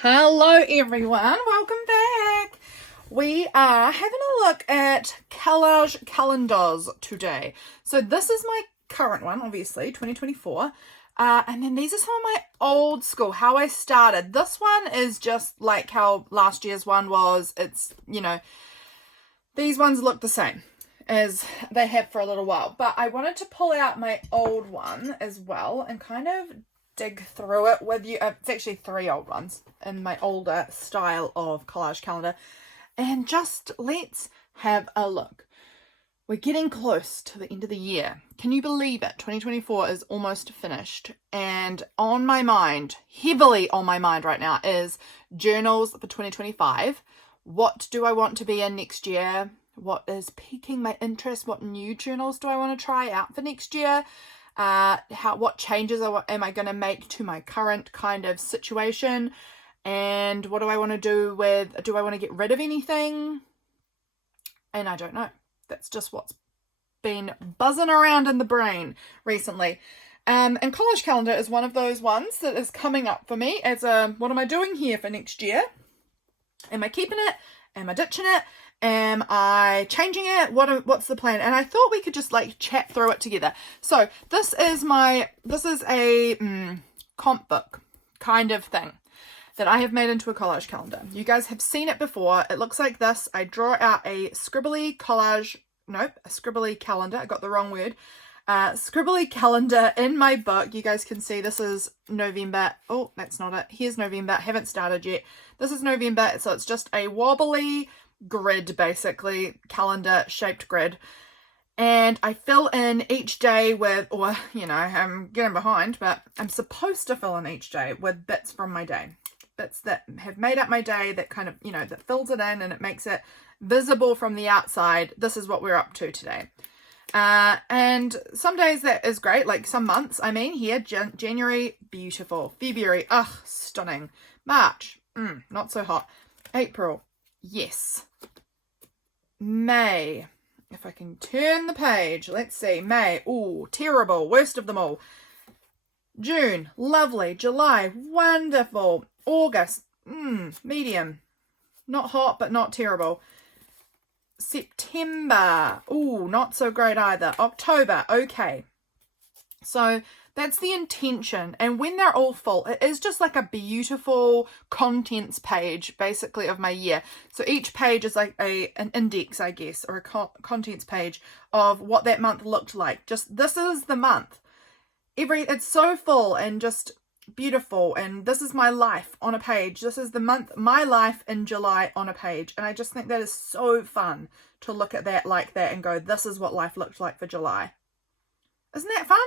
Hello everyone, welcome back. We are having a look at Collage calendars today. So this is my current one, obviously, 2024. And then these are some of my old school, how I started. This one is just like how last year's one was. It's, these ones look the same as they have for a little while. But I wanted to pull out my old one as well and kind of dig through it with you. It's actually 3 old ones in my older style of collage calendar. And just let's have a look. We're getting close to the end of the year. Can you believe it? 2024 is almost finished. And on my mind, heavily on my mind right now, is journals for 2025. What do I want to be in next year? What is piquing my interest? What new journals do I want to try out for next year? What changes am I going to make to my current kind of situation? And what do I want to do do I want to get rid of anything? And I don't know. That's just what's been buzzing around in the brain recently. And Collage Calendar is one of those ones that is coming up for me as what am I doing here for next year? Am I keeping it? Am I ditching it? Am I changing it? What's the plan? And I thought we could just like chat through it together. So this is a comp book kind of thing that I have made into a collage calendar. You guys have seen it before. It looks like this. I draw out a scribbly calendar. I got the wrong word. Scribbly calendar in my book. You guys can see this is November. Oh, that's not it. Here's November. Haven't started yet. This is November. So it's just a wobbly grid, basically, calendar shaped grid. And I fill in each day with, I'm getting behind, but I'm supposed to fill in each day with bits from my day. Bits that have made up my day, that kind of, that fills it in and it makes it visible from the outside. This is what we're up to today. And some days that is great, like some months, here, January, beautiful. February, stunning. March, not so hot. April, yes. May, if I can turn the page, let's see. May, terrible, worst of them all. June, lovely. July, wonderful. August, medium. Not hot, but not terrible. September, not so great either. October, okay. So that's the intention. And when they're all full, it is just like a beautiful contents page, basically, of my year. So each page is like an index, I guess, or a contents page of what that month looked like. Just, this is the month. It's so full and just beautiful, and this is my life on a page. This is the month, my life in July on a page, and I just think that is so fun to look at that like that and go, this is what life looked like for July. Isn't that fun?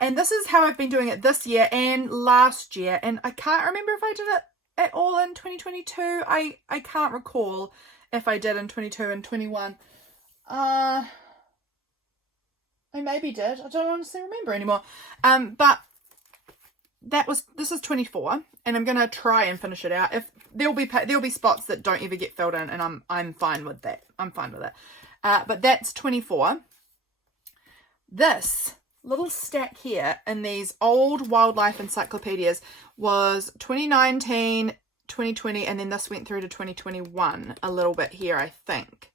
And this is how I've been doing it this year and last year, and I can't remember if I did it at all in 2022. I can't recall if I did in 22 and 21. I maybe did. I don't honestly remember anymore. But this is 24, and I'm gonna try and finish it out. If there'll be spots that don't ever get filled in, and I'm fine with that. I'm fine with it. But that's 24. This little stack here in these old wildlife encyclopedias was 2019, 2020, and then this went through to 2021 a little bit here, I think.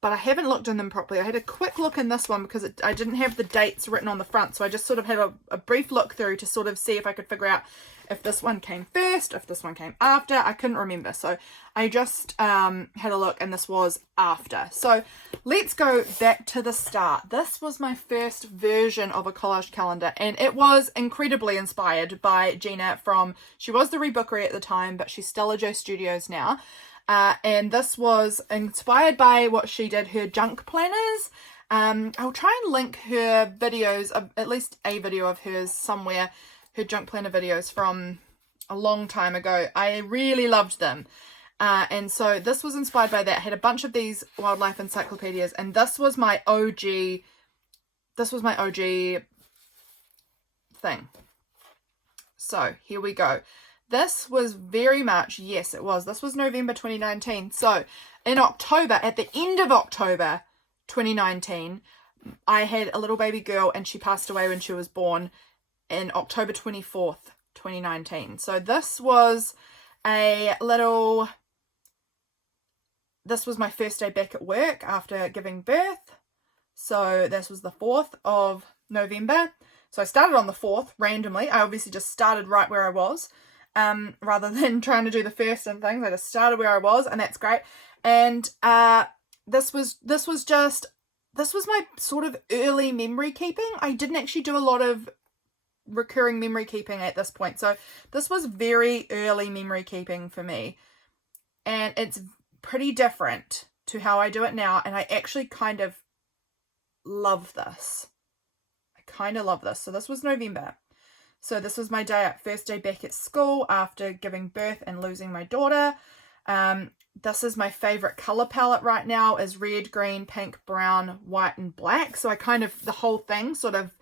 But I haven't looked in them properly. I had a quick look in this one because I didn't have the dates written on the front. So I just sort of had a brief look through to sort of see if I could figure out if this one came first, if this one came after. I couldn't remember. So I just had a look, and this was after. So let's go back to the start. This was my first version of a collage calendar, and it was incredibly inspired by Gina she was the Rebookery at the time, but she's Stella Jo Studios now. And this was inspired by what she did, her junk planners. I'll try and link her videos, at least a video of hers somewhere, her junk planner videos from a long time ago. I really loved them. And so this was inspired by that. I had a bunch of these wildlife encyclopedias, and this was my OG thing. So here we go. This was very much, yes, it was. This was November 2019. So in October, at the end of October 2019, I had a little baby girl, and she passed away when she was born in October 24th, 2019. So this was my first day back at work after giving birth. So this was the 4th of November. So I started on the 4th randomly. I obviously just started right where I was, rather than trying to do the first and things. I just started where I was, and that's great. And this was my sort of early memory keeping. I didn't actually do a lot of recurring memory keeping at this point. So this was very early memory keeping for me. And it's pretty different to how I do it now. And I actually kind of love this. So this was November. So this was my first day back at school after giving birth and losing my daughter. This is my favorite color palette right now, is red, green, pink, brown, white, and black. So the whole thing sort of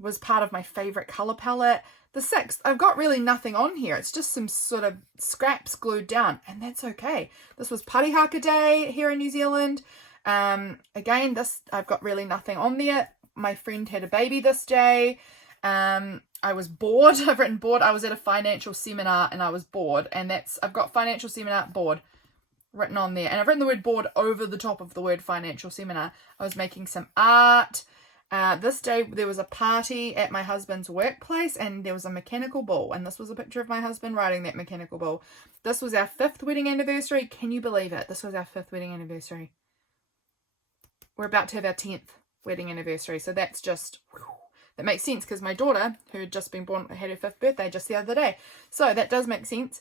was part of my favorite color palette. The 6th, I've got really nothing on here. It's just some sort of scraps glued down, and that's okay. This was Parihaka Day here in New Zealand. Again, I've got really nothing on there. My friend had a baby this day. I was bored. I've written bored. I was at a financial seminar and I was bored, and I've got financial seminar bored written on there, and I've written the word bored over the top of the word financial seminar. I was making some art. This day there was a party at my husband's workplace, and there was a mechanical bull, and this was a picture of my husband riding that mechanical bull. This was our 5th wedding anniversary. Can you believe it? This was our 5th wedding anniversary. We're about to have our 10th wedding anniversary, so that's just, that makes sense, because my daughter, who had just been born, had her 5th birthday just the other day, so that does make sense.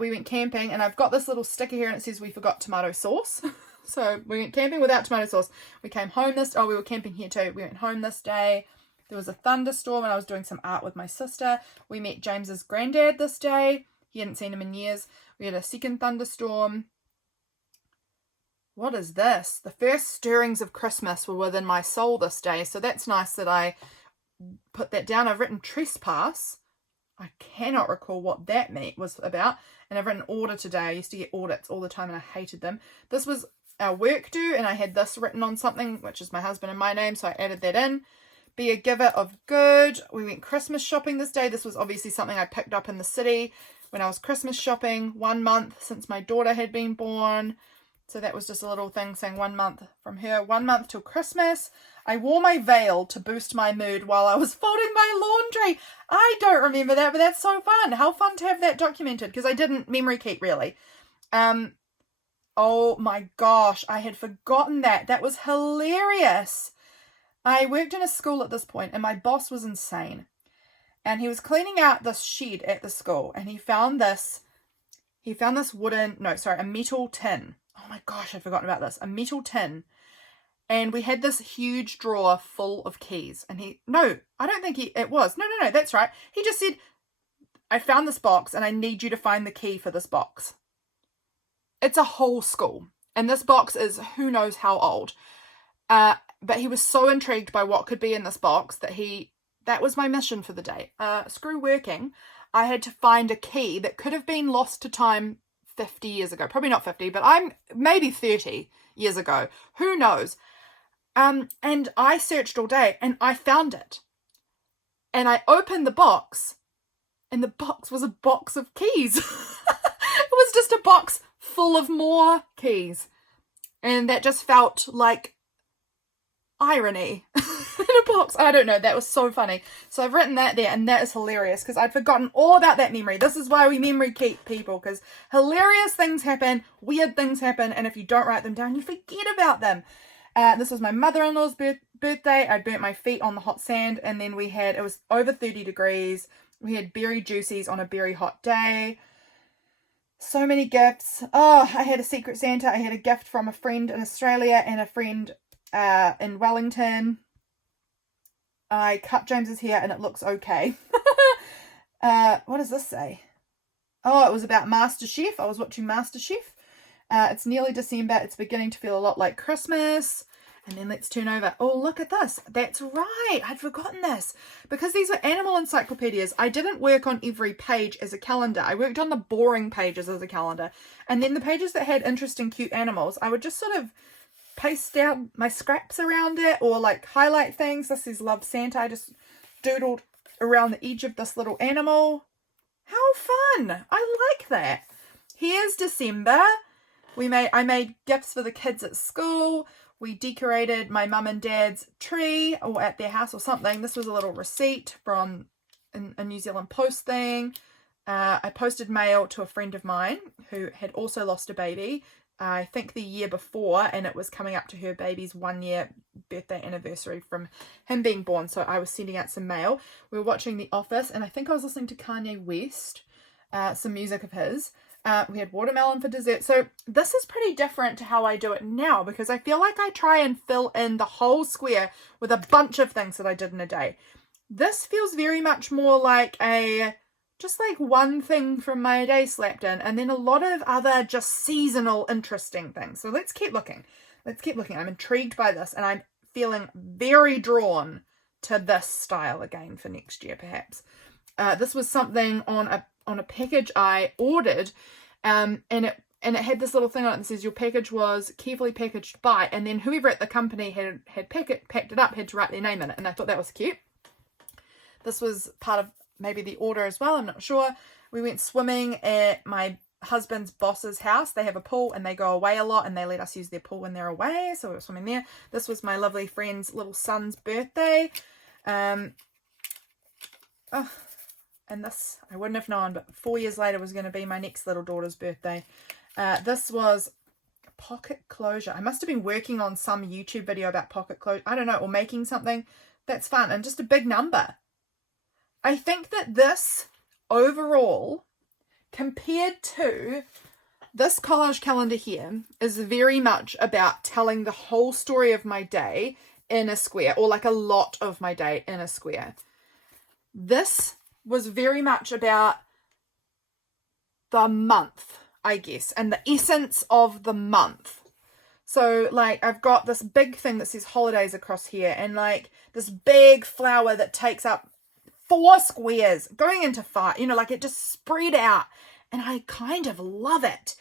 We went camping, and I've got this little sticker here, and it says we forgot tomato sauce. So we went camping without tomato sauce. We came home we were camping here too. We went home this day. There was a thunderstorm, and I was doing some art with my sister. We met James's granddad this day. He hadn't seen him in years. We had a second thunderstorm. What is this? The first stirrings of Christmas were within my soul this day. So that's nice that I put that down. I've written trespass. I cannot recall what that was about. And I've written order today. I used to get audits all the time, and I hated them. This was our work do, and I had this written on something, which is my husband and my name, so I added that in. Be a giver of good. We went Christmas shopping this day. This was obviously something I picked up in the city when I was Christmas shopping. 1 month since my daughter had been born. So that was just a little thing saying 1 month from her. 1 month till Christmas. I wore my veil to boost my mood while I was folding my laundry. I don't remember that, but that's so fun. How fun to have that documented, because I didn't memory keep really. Oh my gosh, I had forgotten that. That was hilarious. I worked in a school at this point, and my boss was insane. And he was cleaning out this shed at the school, and he found this a metal tin. Oh my gosh, I'd forgotten about this. A metal tin. And we had this huge drawer full of keys. And that's right. He just said, I found this box and I need you to find the key for this box. It's a whole school. And this box is who knows how old. But he was so intrigued by what could be in this box that was my mission for the day. Screw working. I had to find a key that could have been lost to time 50 years ago. Probably not 50, but I'm maybe 30 years ago. Who knows? And I searched all day and I found it. And I opened the box, and the box was a box of keys. It was just a box full of more keys. And that just felt like irony in a box. I don't know. That was so funny. So I've written that there, and that is hilarious because I'd forgotten all about that memory. This is why we memory keep, people, because hilarious things happen, weird things happen, and if you don't write them down, you forget about them. This was my mother-in-law's birthday. I burnt my feet on the hot sand, and then it was over 30 degrees. We had berry juicies on a very hot day. So many gifts. Oh, I had a Secret Santa. I had a gift from a friend in Australia and a friend in Wellington. I cut James's hair and it looks okay. What does this say? Oh, it was about MasterChef. I was watching MasterChef. It's nearly December. It's beginning to feel a lot like Christmas. And then let's turn over. Oh, look at this. That's right. I'd forgotten this. Because these are animal encyclopedias, I didn't work on every page as a calendar. I worked on the boring pages as a calendar. And then the pages that had interesting, cute animals, I would just sort of paste out my scraps around it or like highlight things. This is Love Santa. I just doodled around the edge of this little animal. How fun! I like that. Here's December. I made gifts for the kids at school. We decorated my mum and dad's tree, or at their house or something. This was a little receipt from a New Zealand Post thing. I posted mail to a friend of mine who had also lost a baby, I think the year before, and it was coming up to her baby's 1 year birthday anniversary from him being born. So I was sending out some mail. We were watching The Office, and I think I was listening to Kanye West, some music of his. We had watermelon for dessert. So this is pretty different to how I do it now, because I feel like I try and fill in the whole square with a bunch of things that I did in a day. This feels very much more like just like one thing from my day slapped in, and then a lot of other just seasonal interesting things. So let's keep looking. I'm intrigued by this, and I'm feeling very drawn to this style again for next year, perhaps. This was something on a package I ordered, and it had this little thing on it that says your package was carefully packaged by, and then whoever at the company had packed it up had to write their name in it, and I thought that was cute. This was part of maybe the order as well, I'm not sure. We went swimming at my husband's boss's house. They have a pool and they go away a lot, and they let us use their pool when they're away, so we were swimming there. This was my lovely friend's little son's birthday. And this, I wouldn't have known, but 4 years later was going to be my next little daughter's birthday. This was pocket closure. I must have been working on some YouTube video about pocket closure, I don't know, or making something. That's fun, and just a big number. I think that this overall, compared to this collage calendar here, is very much about telling the whole story of my day in a square, or like a lot of my day in a square. This was very much about the month, I guess, and the essence of the month. So like I've got this big thing that says holidays across here, and like this big flower that takes up 4 squares going into 5, you know, like it just spread out, and I kind of love it.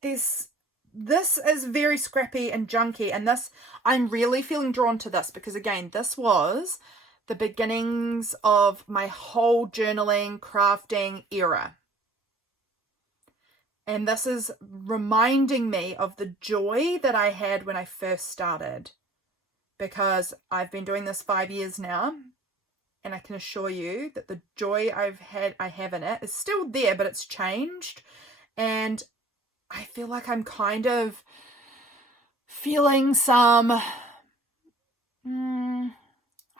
This is very scrappy and junky, and this, I'm really feeling drawn to this because again, this was the beginnings of my whole journaling, crafting era. And this is reminding me of the joy that I had when I first started, because I've been doing this 5 years now. And I can assure you that the joy I have in it is still there, but it's changed. And I feel like I'm kind of feeling some, I'm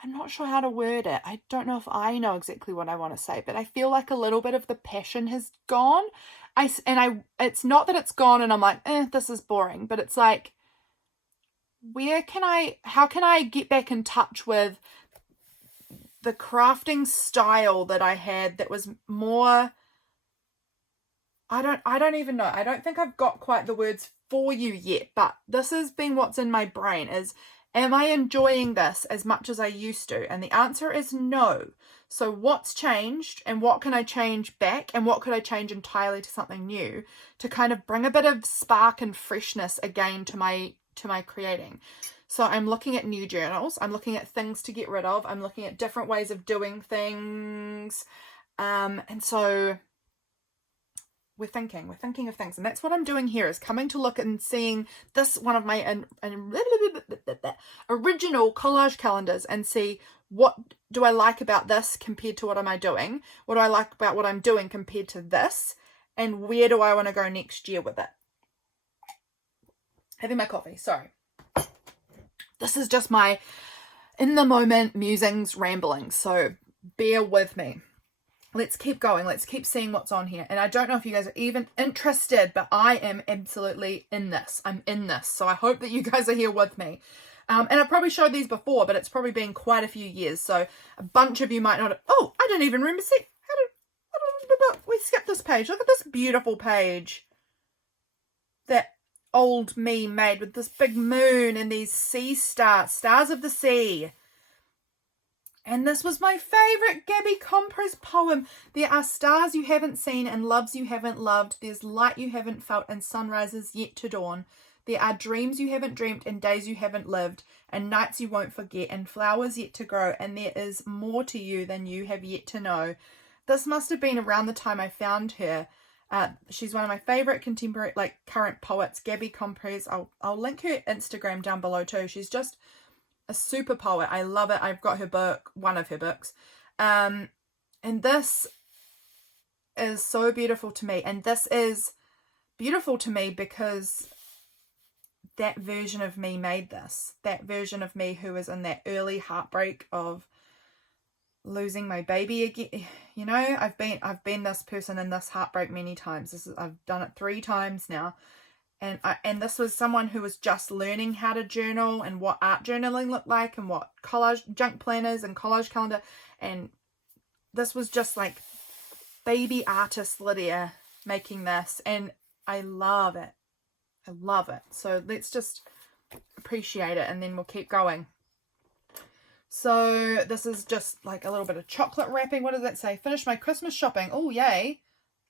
not sure how to word it. I don't know if I know exactly what I want to say, but I feel like a little bit of the passion has gone. It's not that it's gone and I'm like, this is boring, but it's like, how can I get back in touch with the crafting style that I had that was more, I don't even know. I don't think I've got quite the words for you yet, but this has been what's in my brain is, am I enjoying this as much as I used to? And the answer is no. So what's changed, and what can I change back, and what could I change entirely to something new to kind of bring a bit of spark and freshness again to my creating? So I'm looking at new journals. I'm looking at things to get rid of. I'm looking at different ways of doing things. And so we're thinking of things. And that's what I'm doing here, is coming to look and seeing this, one of my original collage calendars, and see what do I like about this compared to what am I doing? What do I like about what I'm doing compared to this? And where do I want to go next year with it? Having my coffee, sorry. This is just my in the moment musings rambling, so bear with me. Let's keep going. Let's keep seeing what's on here. And I don't know if you guys are even interested, but I am absolutely in this. I'm in this. So I hope that you guys are here with me. And I've probably showed these before, but it's probably been quite a few years. So a bunch of you might not have, oh, I didn't even remember see. We skipped this page. Look at this beautiful page that old me made with this big moon and these sea stars of the sea. And this was my favorite Gabby Compress poem. There are stars you haven't seen and loves you haven't loved. There's light you haven't felt and sunrises yet to dawn. There are dreams you haven't dreamt and days you haven't lived and nights you won't forget and flowers yet to grow, and there is more to you than you have yet to know. This must have been around the time I found her. She's one of my favorite contemporary, like current poets, Gabby Compres. I'll link her Instagram down below too. She's just a super poet. I love it. I've got her book, one of her books. And this is so beautiful to me. And this is beautiful to me because that version of me made this. That version of me who was in that early heartbreak of losing my baby again. You know, I've been this person in this heartbreak many times. I've done it 3 times now. And this was someone who was just learning how to journal and what art journaling looked like and what collage junk planners and collage calendar. And this was just like baby artist Lydia making this. And I love it. I love it. So let's just appreciate it and then we'll keep going. So this is just like a little bit of chocolate wrapping. What does that say? Finish my Christmas shopping. Oh, yay.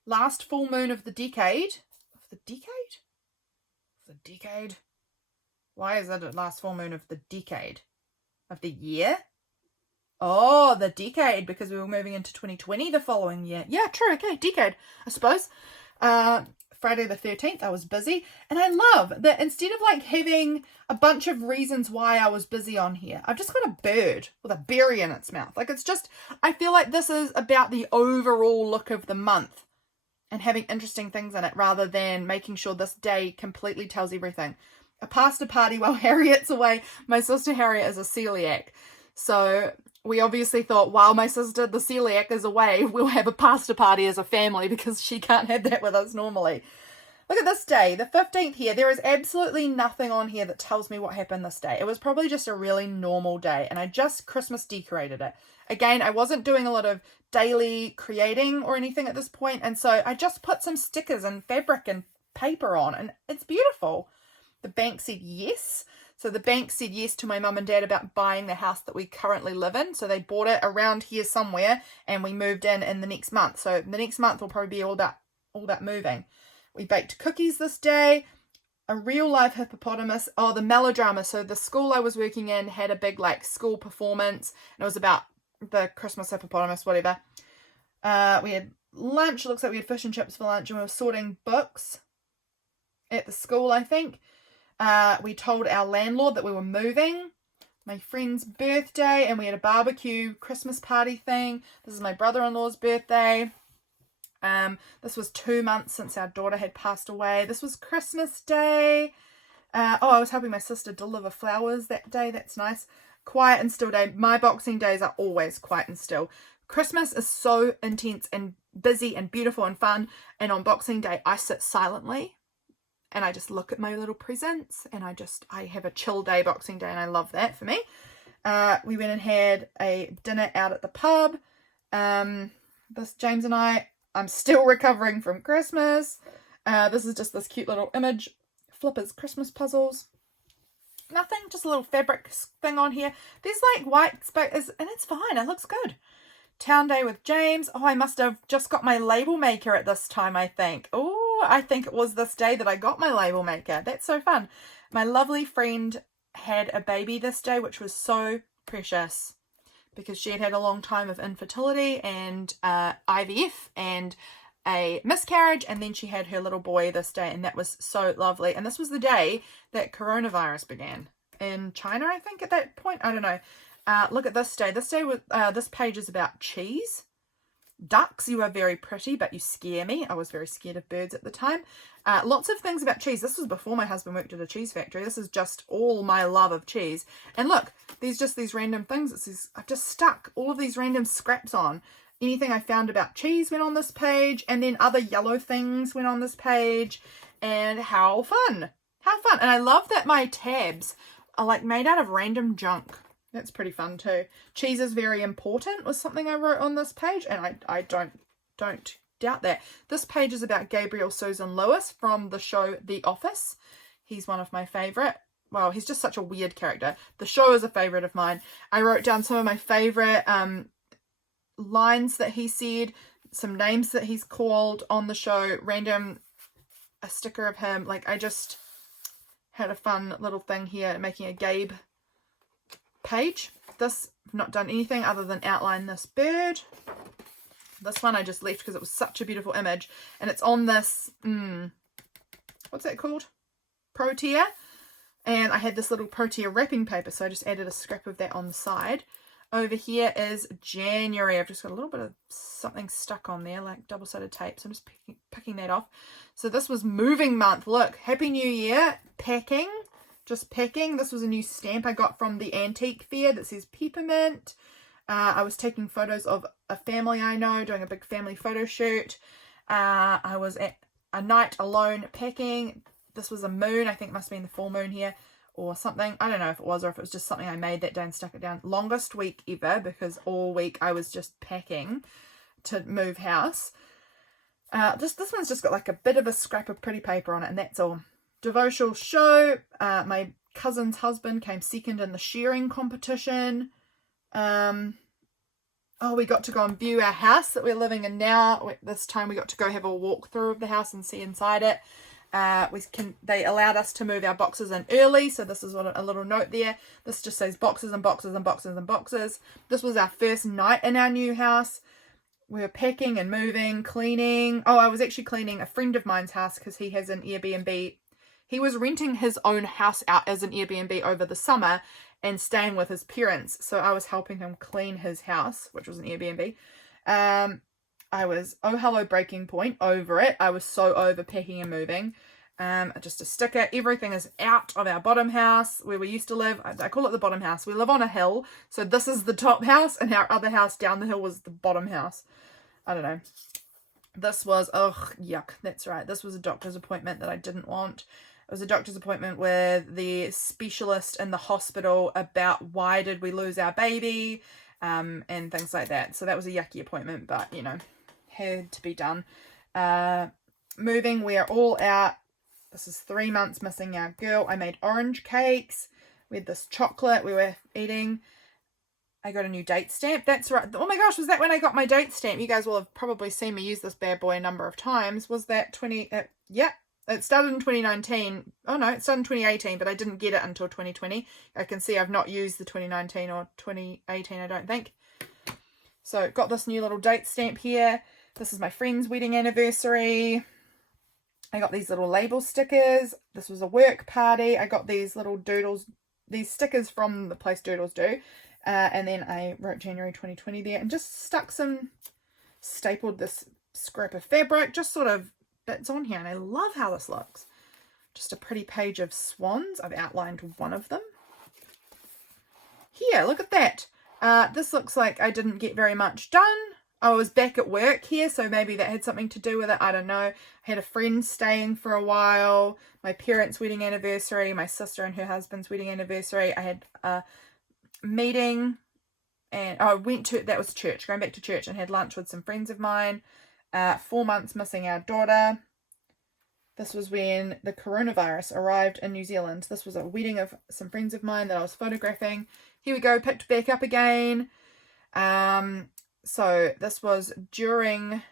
Last full moon of the decade. Of the decade? The decade? Why is it the last full moon of the decade? Of the year? Oh, the decade, because we were moving into 2020 the following year. Yeah, true. Okay, decade, I suppose. Friday the 13th, I was busy. And I love that instead of like having a bunch of reasons why I was busy on here, I've just got a bird with a berry in its mouth. Like it's just, I feel like this is about the overall look of the month and having interesting things in it rather than making sure this day completely tells everything. A pasta party while Harriet's away. My sister Harriet is a celiac. So we obviously thought while my sister, the celiac, is away, we'll have a pasta party as a family because she can't have that with us normally. Look at this day, the 15th here. There is absolutely nothing on here that tells me what happened this day. It was probably just a really normal day and I just Christmas decorated it. Again, I wasn't doing a lot of daily creating or anything at this point, and so I just put some stickers and fabric and paper on and it's beautiful. The bank said yes. So the bank said yes to my mum and dad about buying the house that we currently live in. So they bought it around here somewhere and we moved in the next month. So the next month will probably be all about moving. We baked cookies this day. A real live hippopotamus. Oh, the melodrama. So the school I was working in had a big like school performance and it was about the Christmas hippopotamus, whatever. We had lunch. It looks like we had fish and chips for lunch and we were sorting books at the school, I think. We told our landlord that we were moving. My friend's birthday, and we had a barbecue Christmas party thing. This is my brother-in-law's birthday. This was 2 months since our daughter had passed away. This was Christmas Day. I was helping my sister deliver flowers that day. That's nice. Quiet and still day. My Boxing Days are always quiet and still. Christmas is so intense and busy and beautiful and fun. And on Boxing Day, I sit silently. And I just look at my little presents and I have a chill day, Boxing Day, and I love that for me. We went and had a dinner out at the pub. James and I'm still recovering from Christmas. This is just this cute little image. Flippers Christmas puzzles. Nothing, just a little fabric thing on here. There's like white space and it's fine. It looks good. Town day with James. Oh, I must have just got my label maker at this time, I think. Oh, I think it was this day that I got my label maker. That's so fun. My lovely friend had a baby this day, which was so precious because she had had a long time of infertility and IVF and a miscarriage, and then she had her little boy this day, and that was so lovely. And this was the day that coronavirus began in China, I think, at that point. I don't know. Look at this day. This page is about cheese. Ducks, you are very pretty, but you scare me. I was very scared of birds at the time. Lots of things about cheese. This was before my husband worked at a cheese factory. This is just all my love of cheese. And look, these random things. I've just stuck all of these random scraps on. Anything I found about cheese went on this page, and then other yellow things went on this page. And how fun. How fun. And I love that my tabs are like made out of random junk. That's pretty fun too. Cheese is very important was something I wrote on this page, and I don't doubt that. This page is about Gabriel Susan Lewis from the show The Office. He's one of my favourite. Well, he's just such a weird character. The show is a favourite of mine. I wrote down some of my favourite lines that he said, some names that he's called on the show, a sticker of him. Like, had a fun little thing here making a Gabe page. This, I've not done anything other than outline this bird. This one I just left because it was such a beautiful image, and it's on this, what's that called? Protea. And I had this little Protea wrapping paper, so I just added a scrap of that on the side. Over here is January. I've just got a little bit of something stuck on there, like double-sided tape, so I'm just picking that off. So this was moving month. Look, Happy New Year. Packing. Just packing. This was a new stamp I got from the antique fair that says peppermint. I was taking photos of a family I know, doing a big family photo shoot. I was at a night alone packing. This was a moon. I think it must have been the full moon here or something. I don't know if it was or if it was just something I made that day and stuck it down. Longest week ever, because all week I was just packing to move house. This one's just got like a bit of a scrap of pretty paper on it, and that's all. Devotional show. My cousin's husband came second in the shearing competition. Oh, we got to go and view our house that we're living in now. This time we got to go have a walkthrough of the house and see inside it. They allowed us to move our boxes in early, so this is a little note there. This just says boxes and boxes and boxes and boxes. This was our first night in our new house. We were packing and moving, cleaning. Oh, I was actually cleaning a friend of mine's house because he has an Airbnb. He was renting his own house out as an Airbnb over the summer and staying with his parents, so I was helping him clean his house, which was an Airbnb. I was, oh hello breaking point, over it. I was so over packing and moving. Just a sticker. Everything is out of our bottom house where we used to live. I call it the bottom house. We live on a hill, so this is the top house, and our other house down the hill was the bottom house. I don't know. This was, oh yuck, that's right. This was a doctor's appointment that I didn't want. It was a doctor's appointment with the specialist in the hospital about why did we lose our baby, and things like that. So that was a yucky appointment, but you know, had to be done. Moving, we are all out. This is 3 months missing our girl. I made orange cakes. We had this chocolate we were eating. I got a new date stamp. That's right. Oh my gosh, was that when I got my date stamp? You guys will have probably seen me use this bad boy a number of times. Was that yeah. It started in 2019. Oh no, it started in 2018, but I didn't get it until 2020. I can see I've not used the 2019 or 2018, I don't think. So got this new little date stamp here. This is my friend's wedding anniversary. I got these little label stickers. This was a work party. I got these little doodles, these stickers from the place Doodles Do. And then I wrote January 2020 there and just stapled this scrap of fabric, just sort of bits on here, and I love how this looks. Just a pretty page of swans. I've outlined one of them. Here, look at that. This looks like I didn't get very much done. I was back at work here, so maybe that had something to do with it. I don't know. I had a friend staying for a while. My parents' wedding anniversary, my sister and her husband's wedding anniversary. I had a meeting, and I went to, that was church, going back to church, and had lunch with some friends of mine. 4 months missing our daughter. This was when the coronavirus arrived in New Zealand. This was a wedding of some friends of mine that I was photographing. Here we go, picked back up again. So this was during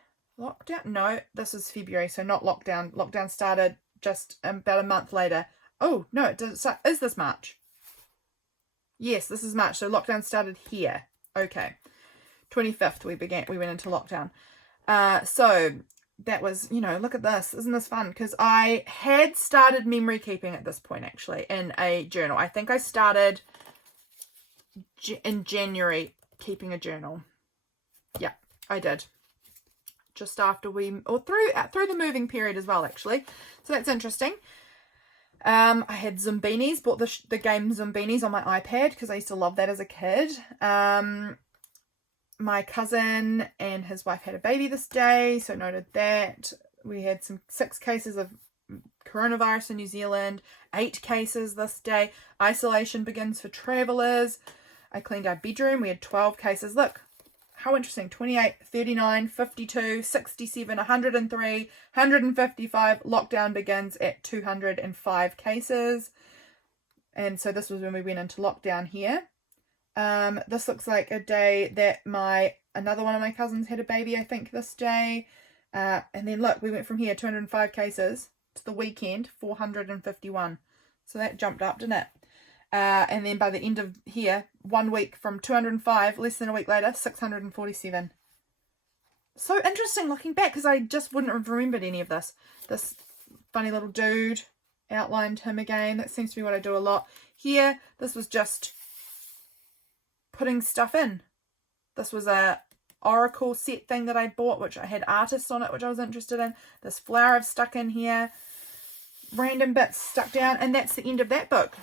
lockdown. No, this is February, so not lockdown. Lockdown started just about a month later. Oh, no, it doesn't start. Is this March? Yes, this is March. So lockdown started here. Okay. 25th we went into lockdown. So that was, you know, look at this. Isn't this fun? Because I had started memory keeping at this point, actually, in a journal. I think I started in January keeping a journal. Yeah, I did. Just after or through the moving period as well, actually. So that's interesting. I had Zombinis, bought the game Zombinis on my iPad because I used to love that as a kid. My cousin and his wife had a baby this day, so noted that. We had 6 cases of coronavirus in New Zealand, 8 cases this day. Isolation begins for travellers. I cleaned our bedroom. We had 12 cases. Look, how interesting. 28, 39, 52, 67, 103, 155. Lockdown begins at 205 cases. And so this was when we went into lockdown here. This looks like a day that another one of my cousins had a baby, I think, this day. And then look, we went from here, 205 cases, to the weekend, 451. So that jumped up, didn't it? And then by the end of here, 1 week from 205, less than a week later, 647. So interesting looking back, because I just wouldn't have remembered any of this. This funny little dude, outlined him again. That seems to be what I do a lot. Here, this was just putting stuff in. This was a Oracle set thing that I bought, which I had artists on it, which I was interested in. This flower I've stuck in here. Random bits stuck down, and that's the end of that book.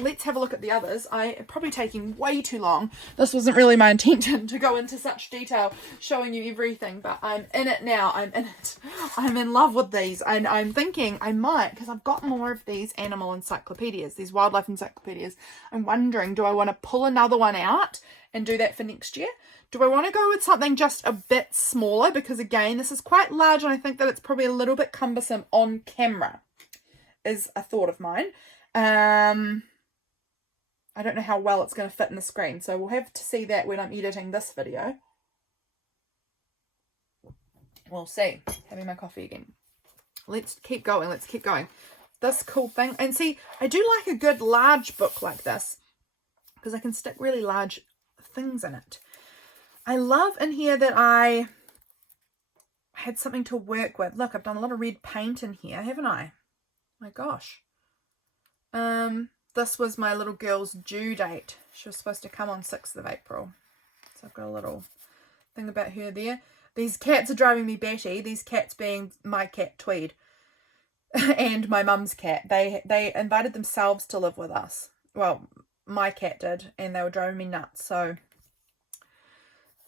Let's have a look at the others. I am probably taking way too long. This wasn't really my intention to go into such detail showing you everything, but I'm in it now. I'm in it. I'm in love with these, and I'm thinking I might, because I've got more of these animal encyclopedias, these wildlife encyclopedias. I'm wondering, do I want to pull another one out and do that for next year? Do I want to go with something just a bit smaller? Because again, this is quite large, and I think that it's probably a little bit cumbersome on camera, is a thought of mine. I don't know how well it's going to fit in the screen, so we'll have to see that when I'm editing this video. We'll see. Having my coffee again. Let's keep going. Let's keep going. This cool thing. And see, I do like a good large book like this, because I can stick really large things in it. I love in here that I had something to work with. Look, I've done a lot of red paint in here, haven't I? My gosh. This was my little girl's due date. She was supposed to come on 6th of April. So I've got a little thing about her there. These cats are driving me batty. These cats being my cat Tweed and my mum's cat. They invited themselves to live with us. Well, my cat did, and they were driving me nuts. So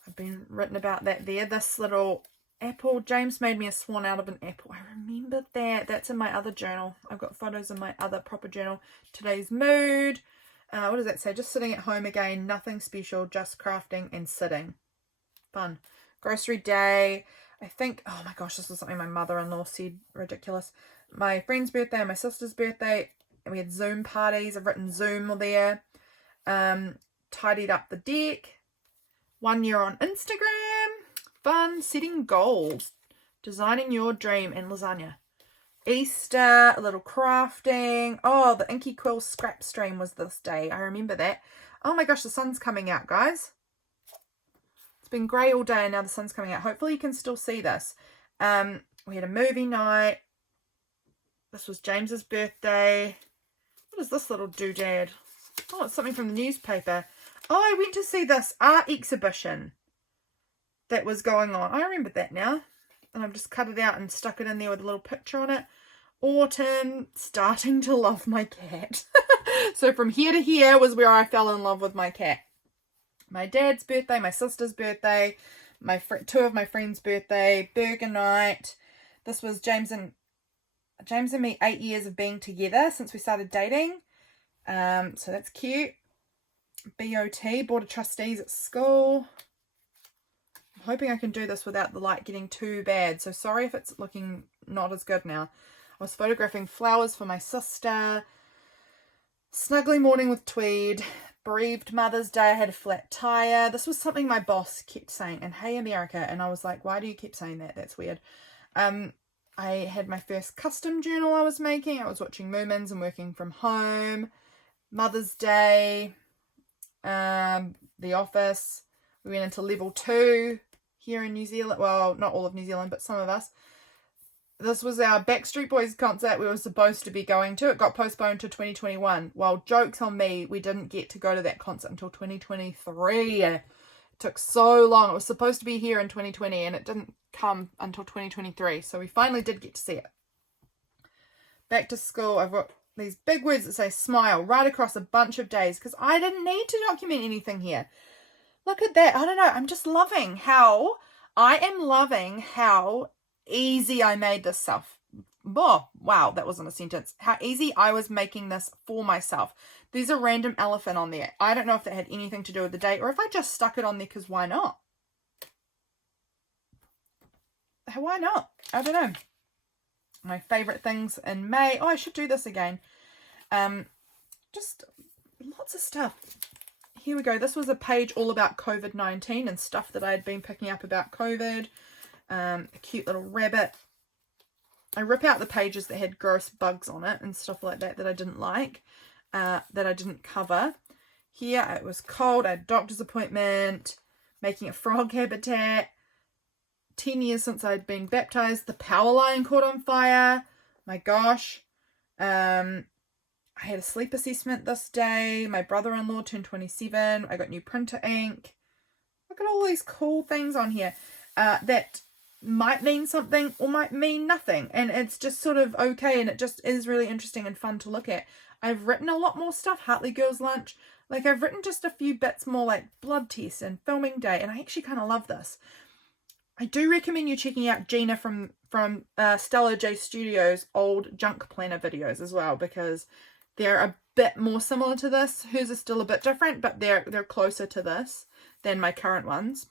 I've been written about that there. This little apple. James made me a swan out of an apple. I remember that. That's in my other journal. I've got photos in my other proper journal. Today's mood. What does that say? Just sitting at home again. Nothing special. Just crafting and sitting. Fun. Grocery day. I think, oh my gosh, this was something my mother-in-law said. Ridiculous. My friend's birthday and my sister's birthday. And we had Zoom parties. I've written Zoom there. Tidied up the deck. 1 year on Instagram. Fun, setting goals, designing your dream, and lasagna. Easter, a little crafting. Oh, the Inky Quill scrap stream was this day. I remember that. Oh my gosh, the sun's coming out, guys. It's been grey all day and now the sun's coming out. Hopefully you can still see this. We had a movie night. This was James's birthday. What is this little doodad? Oh, it's something from the newspaper. Oh, I went to see this art exhibition that was going on. I remember that now. And I've just cut it out and stuck it in there with a little picture on it. Autumn, starting to love my cat. So from here to here was where I fell in love with my cat. My dad's birthday, my sister's birthday, two of my friends' birthday, burger night. This was James and me 8 years of being together since we started dating. So that's cute. BOT, Board of Trustees at school. I'm hoping I can do this without the light getting too bad. So sorry if it's looking not as good now. I was photographing flowers for my sister. Snuggly morning with Tweed. Bereaved Mother's Day. I had a flat tire. This was something my boss kept saying. And hey, America. And I was like, why do you keep saying that? That's weird. I had my first custom journal I was making. I was watching Musings and working from home. Mother's Day. The Office. We went into level 2 here in New Zealand. Well, not all of New Zealand, but some of us. This was our Backstreet Boys concert we were supposed to be going to. It got postponed to 2021. Well, joke's on me. We didn't get to go to that concert until 2023. It took so long. It was supposed to be here in 2020 and it didn't come until 2023. So we finally did get to see it. Back to school. I've got these big words that say smile right across a bunch of days because I didn't need to document anything here. Look at that. I don't know. I'm just loving how easy I made this stuff. Oh, wow, that wasn't a sentence. How easy I was making this for myself. There's a random elephant on there. I don't know if that had anything to do with the date or if I just stuck it on there because why not? Why not? I don't know. My favourite things in May. Oh, I should do this again. Just lots of stuff. Here we go. This was a page all about COVID-19 and stuff that I had been picking up about COVID. A cute little rabbit. I rip out the pages that had gross bugs on it and stuff like that I didn't like, that I didn't cover. Here it was cold, I had a doctor's appointment, making a frog habitat, 10 years since I'd been baptized, the power line caught on fire, my gosh. I had a sleep assessment this day, my brother-in-law turned 27, I got new printer ink. Look at all these cool things on here that might mean something or might mean nothing, and it's just sort of okay, and it just is really interesting and fun to look at. I've written a lot more stuff, Hartley Girls Lunch, like I've written just a few bits more like blood tests and filming day, and I actually kind of love this. I do recommend you checking out Gina from Stella J Studios' old junk planner videos as well, because they're a bit more similar to this. Hers is still a bit different, but they're closer to this than my current ones.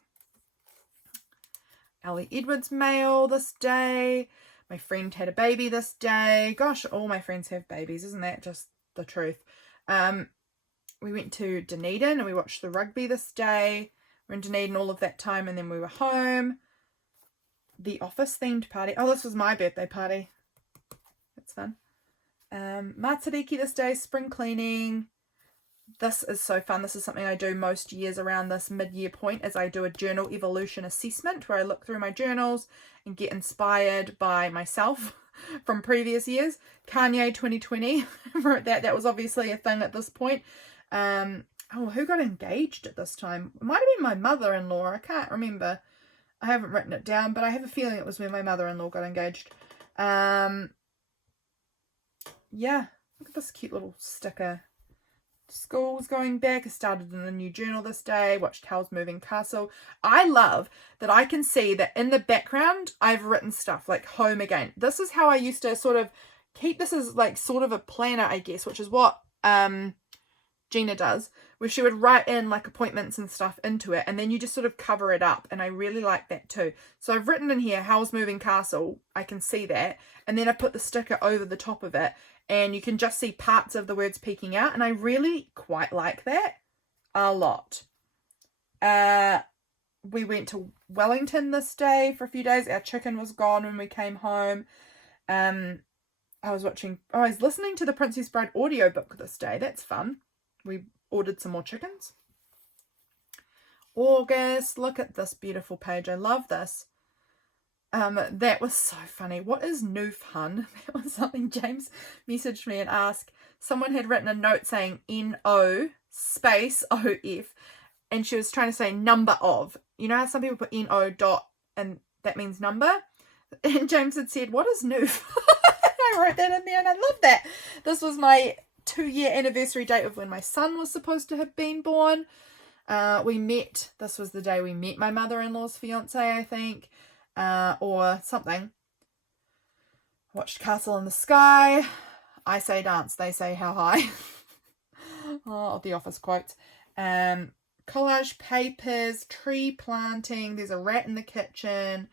Ellie Edwards mail this day. My friend had a baby this day. Gosh, all my friends have babies. Isn't that just the truth? We went to Dunedin and we watched the rugby this day. We were in Dunedin all of that time, and then we were home. The Office themed party. Oh, this was my birthday party. That's fun. Matariki this day, spring cleaning. This is so fun. This is something I do most years around this mid-year point, as I do a journal evolution assessment where I look through my journals and get inspired by myself from previous years. Kanye 2020 wrote that. That was obviously a thing at this point. Oh, who got engaged at this time? It might have been my mother-in-law. I can't remember. I haven't written it down, but I have a feeling it was when my mother-in-law got engaged. Yeah, look at this cute little sticker. School's going back. I started in a new journal this day. Watched Howl's Moving Castle. I love that I can see that in the background I've written stuff like home again. This is how I used to sort of keep this as like sort of a planner, I guess, which is what Gina does, where she would write in like appointments and stuff into it, and then you just sort of cover it up, and I really like that too. So I've written in here Howl's Moving Castle, I can see that, and then I put the sticker over the top of it, and you can just see parts of the words peeking out, and I really quite like that a lot. We went to Wellington this day for a few days. Our chicken was gone when we came home. I was listening to the Princess Bride audiobook this day. That's fun. We ordered some more chickens. August, look at this beautiful page. I love this. That was so funny. What is noof, hun? That was something James messaged me and asked. Someone had written a note saying N-O space O-F, and she was trying to say number of. You know how some people put N-O dot and that means number? And James had said, what is noof? I wrote that in there and I love that. This was my 2-year anniversary date of when my son was supposed to have been born. This was the day we met my mother-in-law's fiance, I think, or something. Watched Castle in the Sky. I say dance, they say how high. Oh, the Office quotes. Collage papers, tree planting, there's a rat in the kitchen,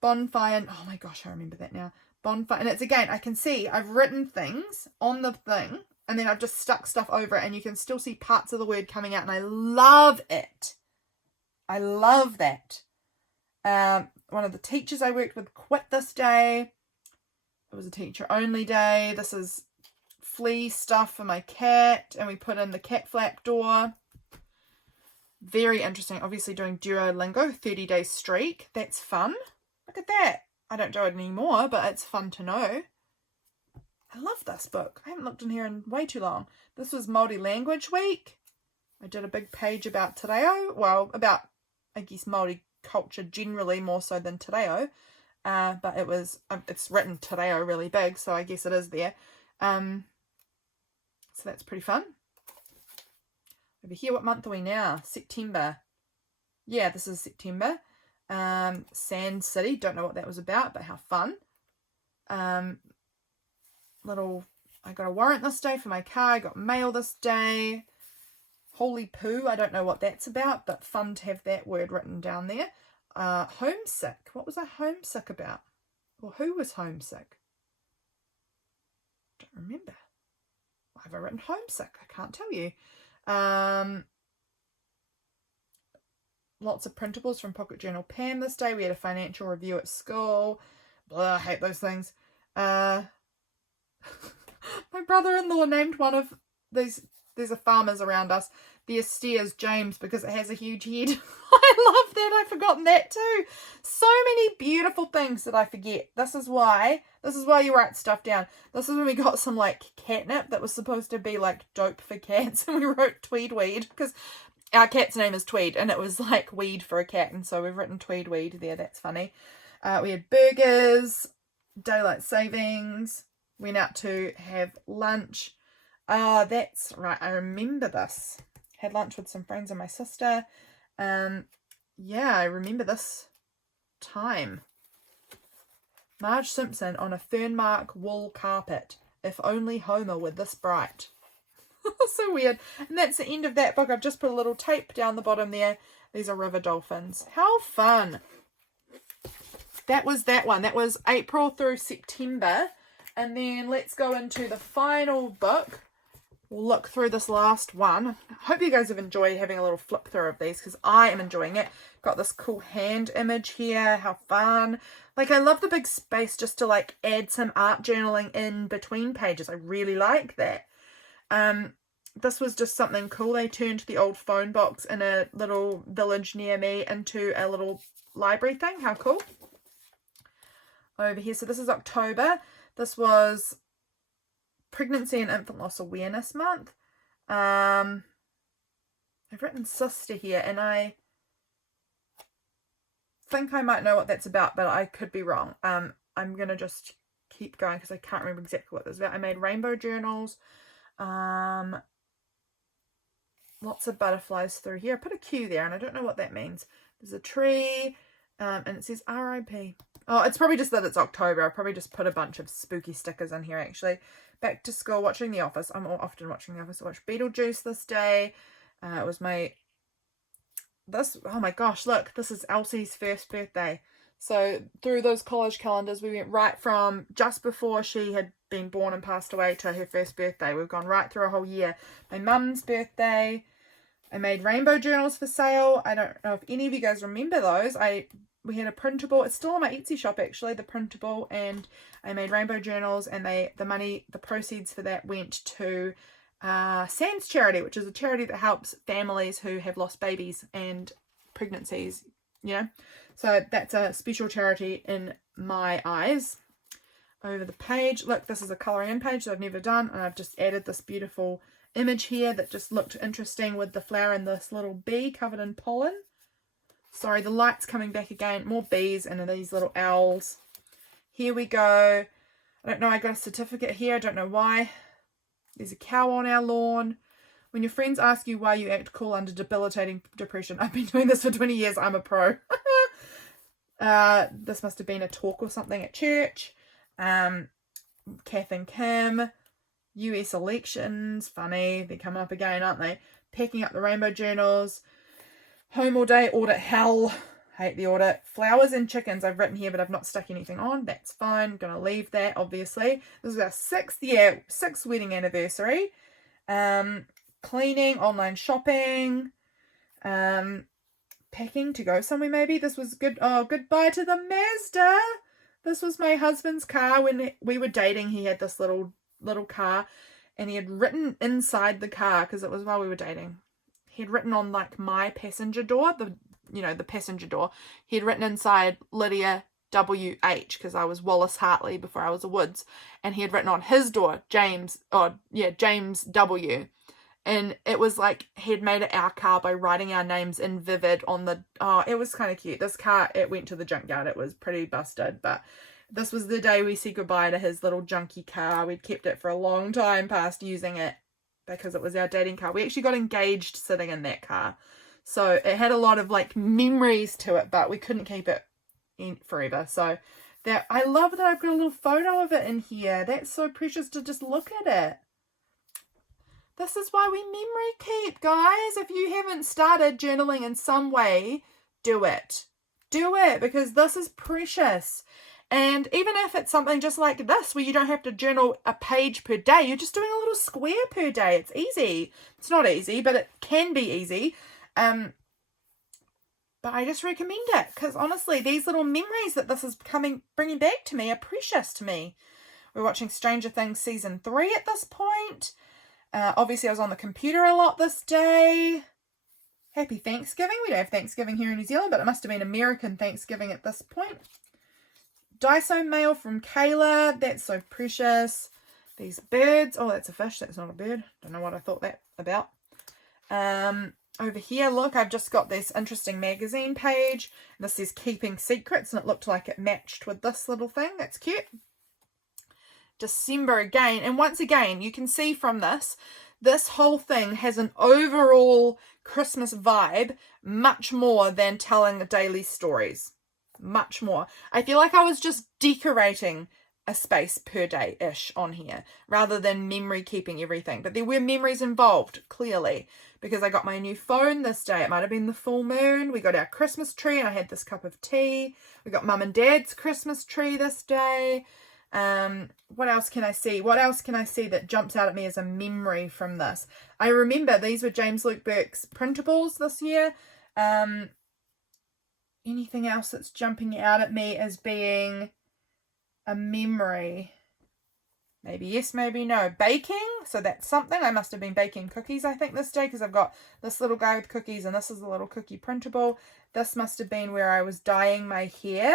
bonfire, oh my gosh, I remember that now. Bonfire, and it's again, I can see I've written things on the thing and then I've just stuck stuff over it, and you can still see parts of the word coming out, and I love it. I love that. One of the teachers I worked with quit this day. It was a teacher only day. This is flea stuff for my cat, and we put in the cat flap door. Very interesting. Obviously doing Duolingo 30-day streak. That's fun. Look at that. I don't do it anymore, but it's fun to know. I love this book. I haven't looked in here in way too long. This was Māori Language Week. I did a big page about te reo. Well, about, I guess, Māori culture generally, more so than te reo. But it was, it's written te reo really big, so I guess it is there. So that's pretty fun. Over here, what month are we now? September. Yeah, this is September. Sand City, don't know what that was about, but how fun. I got a warrant this day for my car. I got mail this day. Holy poo, I don't know what that's about, but fun to have that word written down there. Homesick. What was I homesick about? Or who was homesick? Don't remember. Why have I written homesick? I can't tell you. Lots of printables from Pocket Journal Pam this day. We had a financial review at school. I hate those things. My brother-in-law named one of these, there's a farmers around us, the Asteers James, because it has a huge head. I love that. I've forgotten that too. So many beautiful things that I forget. This is why you write stuff down. This is when we got some like catnip that was supposed to be like dope for cats, and we wrote tweed weed because our cat's name is Tweed, and it was like weed for a cat, and so we've written tweed weed there. That's funny. We had burgers, daylight savings, went out to have lunch. Oh, that's right. I remember this. Had lunch with some friends and my sister. Yeah, I remember this time. Marge Simpson on a fernmark wool carpet. If only Homer were this bright. So weird. And that's the end of that book. I've just put a little tape down the bottom there. These are river dolphins. How fun. That was that one. That was April through September. And then let's go into the final book. We'll look through this last one. I hope you guys have enjoyed having a little flip through of these because I am enjoying it. Got this cool hand image here. How fun. Like, I love the big space just to like add some art journaling in between pages. I really like that. This was just something cool. They turned the old phone box in a little village near me into a little library thing. How cool. Over here. So this is October. This was Pregnancy and Infant Loss Awareness Month. I've written sister here, and I think I might know what that's about, but I could be wrong. I'm going to just keep going because I can't remember exactly what this is about. I made rainbow journals. Lots of butterflies through here. I put a Q there, and I don't know what that means. There's a tree, and it says R.I.P. Oh, it's probably just that it's October. I've probably just put a bunch of spooky stickers in here, actually. Back to school, watching The Office. I'm often watching The Office. I watched Beetlejuice this day. It was oh my gosh, look, this is Elsie's first birthday. So through those collage calendars, we went right from just before she had been born and passed away to her first birthday. We've gone right through a whole year. My mum's birthday. I made rainbow journals for sale. I don't know if any of you guys remember those. We had a printable. It's still on my Etsy shop, actually, the printable, and I made rainbow journals, and the proceeds for that went to Sam's Charity, which is a charity that helps families who have lost babies and pregnancies, you know. So that's a special charity in my eyes. Over the page, look, this is a colouring in page that I've never done, and I've just added this beautiful image here that just looked interesting with the flower and this little bee covered in pollen. Sorry, the light's coming back again. More bees and these little owls. Here we go. I don't know, I got a certificate here. I don't know why. There's a cow on our lawn. When your friends ask you why you act cool under debilitating depression. I've been doing this for 20 years. I'm a pro. This must have been a talk or something at church. Kath and Kim. US elections. Funny. They're coming up again, aren't they? Packing up the rainbow journals. Home all day. Audit hell. Hate the audit. Flowers and chickens I've written here, but I've not stuck anything on. That's fine. Gonna leave that, obviously. This is our 6th wedding anniversary. Cleaning, online shopping, packing to go somewhere maybe. This was good. Oh, goodbye to the Mazda. This was my husband's car when we were dating. He had this little car, and he had written inside the car, because it was while we were dating. He had written on like my passenger door, the passenger door. He had written inside Lydia WH, because I was Wallace Hartley before I was a Woods, and he had written on his door James W. And it was like he'd made it our car by writing our names in vivid on the... Oh, it was kind of cute. This car, it went to the junkyard. It was pretty busted, but this was the day we said goodbye to his little junky car. We'd kept it for a long time past using it because it was our dating car. We actually got engaged sitting in that car. So it had a lot of like memories to it, but we couldn't keep it in forever. So that, I love that I've got a little photo of it in here. That's so precious to just look at it. This is why we memory keep, guys. If you haven't started journaling in some way, do it. Do it, because this is precious. And even if it's something just like this, where you don't have to journal a page per day, you're just doing a little square per day. It's easy. It's not easy, but it can be easy. But I just recommend it because honestly, these little memories that this is bringing back to me are precious to me. We're watching Stranger Things season 3 at this point. Obviously, I was on the computer a lot this day. Happy Thanksgiving. We don't have Thanksgiving here in New Zealand, but it must have been American Thanksgiving at this point. Daiso mail from Kayla. That's so precious. These birds. Oh, that's a fish. That's not a bird. Don't know what I thought that about. Over here, look, I've just got this interesting magazine page. This says Keeping Secrets, and it looked like it matched with this little thing. That's cute. December again. And once again, you can see from this whole thing has an overall Christmas vibe, much more than telling daily stories. Much more. I feel like I was just decorating a space per day-ish on here, rather than memory keeping everything. But there were memories involved, clearly, because I got my new phone this day. It might have been the full moon. We got our Christmas tree, and I had this cup of tea. We got Mum and Dad's Christmas tree this day. What else can I see? What else can I see that jumps out at me as a memory from this? I remember these were James Luke Burke's printables this year. Anything else that's jumping out at me as being a memory? Maybe yes, maybe no. Baking, so that's something. I must have been baking cookies, I think, this day, because I've got this little guy with cookies, and this is a little cookie printable. This must have been where I was dyeing my hair.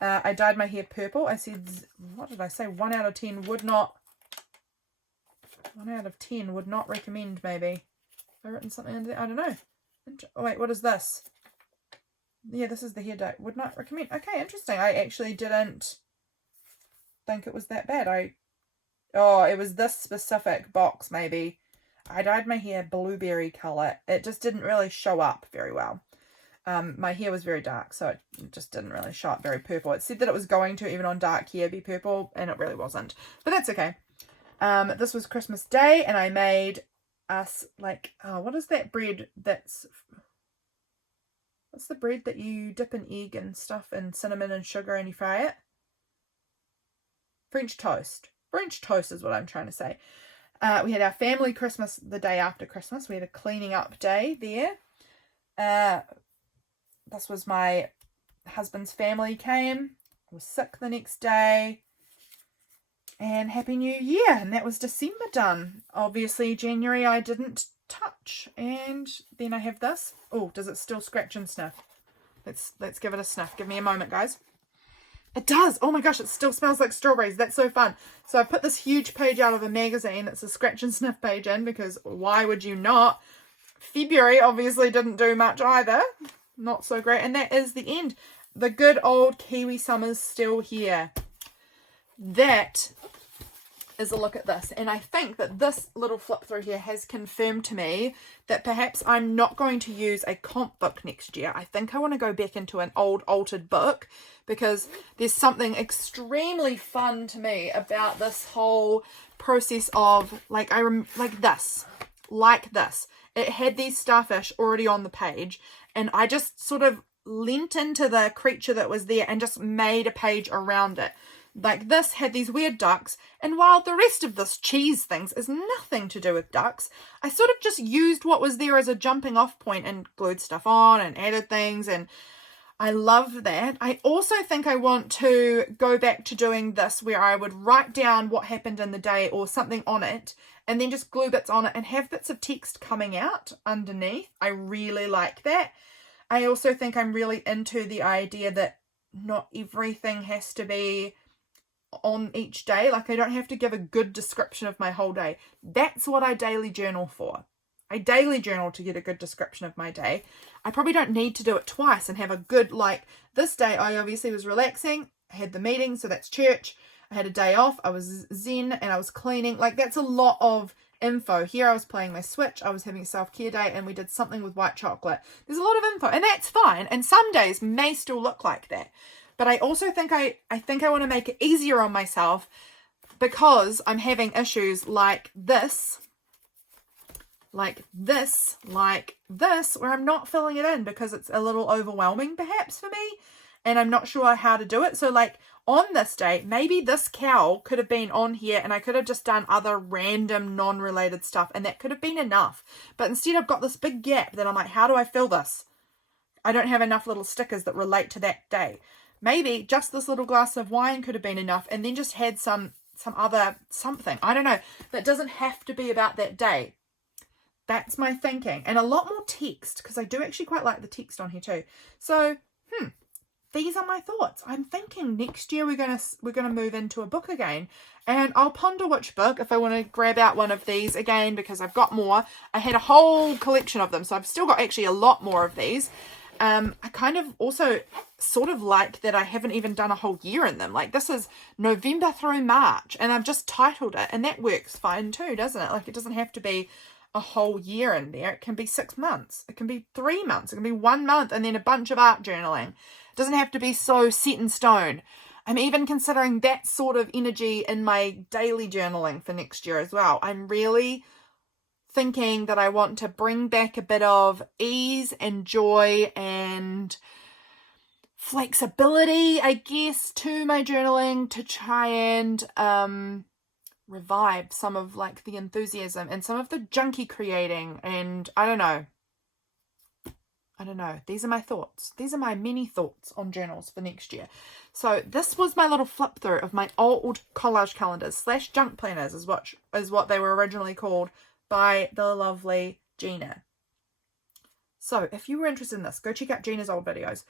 I dyed my hair purple. I said, what did I say? 1 out of 10 would not. 1 out of 10 would not recommend, maybe. Have I written something under there? I don't know. Oh, wait, what is this? Yeah, this is the hair dye. Would not recommend. Okay, interesting. I actually didn't think it was that bad. Oh, it was this specific box, maybe. I dyed my hair blueberry colour. It just didn't really show up very well. My hair was very dark, so it just didn't really show up very purple. It said that it was going to, even on dark hair, be purple, and it really wasn't. But that's okay. This was Christmas Day, and I made us, like, what is that bread that's... What's the bread that you dip in egg and stuff and cinnamon and sugar and you fry it? French toast. French toast is what I'm trying to say. We had our family Christmas the day after Christmas. We had a cleaning up day there. This was my husband's family came. I was sick the next day. And Happy New Year. And that was December done. Obviously, January I didn't touch. And then I have this. Oh, does it still scratch and sniff? Let's give it a sniff. Give me a moment, guys. It does. Oh my gosh, it still smells like strawberries. That's so fun. So I put this huge page out of a magazine. It's a scratch and sniff page in, because why would you not? February obviously didn't do much either. Not so great. And that is the end. The good old Kiwi summer's still here. That is a look at this. And I think that this little flip through here has confirmed to me that perhaps I'm not going to use a comp book next year. I think I want to go back into an old altered book, because there's something extremely fun to me about this whole process of, like, like this. It had these starfish already on the page, and I just sort of leant into the creature that was there and just made a page around it. Like, this had these weird ducks, and while the rest of this cheese things is nothing to do with ducks, I sort of just used what was there as a jumping off point and glued stuff on and added things, and I love that. I also think I want to go back to doing this, where I would write down what happened in the day or something on it, and then just glue bits on it and have bits of text coming out underneath. I really like that. I also think I'm really into the idea that not everything has to be on each day. Like, I don't have to give a good description of my whole day. That's what I daily journal for. I daily journal to get a good description of my day. I probably don't need to do it twice and have a good, like, this day I obviously was relaxing. I had the meeting, so that's church. I had a day off. I was zen and I was cleaning. Like, that's a lot of info. Here I was playing my Switch. I was having a self-care day, and we did something with white chocolate. There's a lot of info, and that's fine. And some days may still look like that. But I also think I want to make it easier on myself, because I'm having issues like this, where I'm not filling it in because it's a little overwhelming perhaps for me, and I'm not sure how to do it. So, like, on this day, maybe this cowl could have been on here, and I could have just done other random non-related stuff, and that could have been enough. But instead I've got this big gap that I'm like, how do I fill this? I don't have enough little stickers that relate to that day. Maybe just this little glass of wine could have been enough, and then just had some other something. I don't know. That doesn't have to be about that day. That's my thinking. And a lot more text, because I do actually quite like the text on here too. So, these are my thoughts. I'm thinking next year we're gonna move into a book again, and I'll ponder which book if I want to grab out one of these again, because I've got more. I had a whole collection of them, so I've still got actually a lot more of these. I kind of also sort of like that I haven't even done a whole year in them. Like, this is November through March, and I've just titled it, and that works fine too, doesn't it? Like, it doesn't have to be a whole year in there. It can be 6 months. It can be 3 months. It can be 1 month and then a bunch of art journaling. It doesn't have to be so set in stone. I'm even considering that sort of energy in my daily journaling for next year as well. I'm really thinking that I want to bring back a bit of ease and joy and flexibility, I guess, to my journaling, to try and revive some of like the enthusiasm and some of the junky creating. And I don't know. These are my thoughts. These are my many thoughts on journals for next year. So this was my little flip through of my old collage calendars / junk planners is what they were originally called by the lovely Gina. So if you were interested in this, go check out Gina's old videos.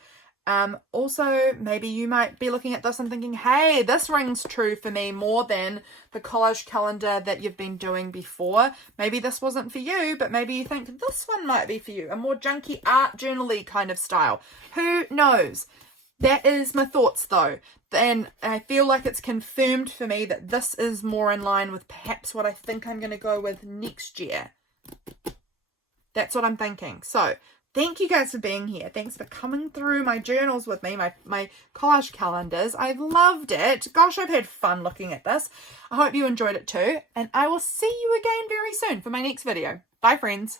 Also, maybe you might be looking at this and thinking, hey, this rings true for me more than the collage calendar that you've been doing before. Maybe this wasn't for you, but maybe you think this one might be for you. A more junky art journal-y kind of style. Who knows? That is my thoughts though. And I feel like it's confirmed for me that this is more in line with perhaps what I think I'm going to go with next year. That's what I'm thinking. So, thank you guys for being here. Thanks for coming through my journals with me, my collage calendars. I've loved it. Gosh, I've had fun looking at this. I hope you enjoyed it too. And I will see you again very soon for my next video. Bye, friends.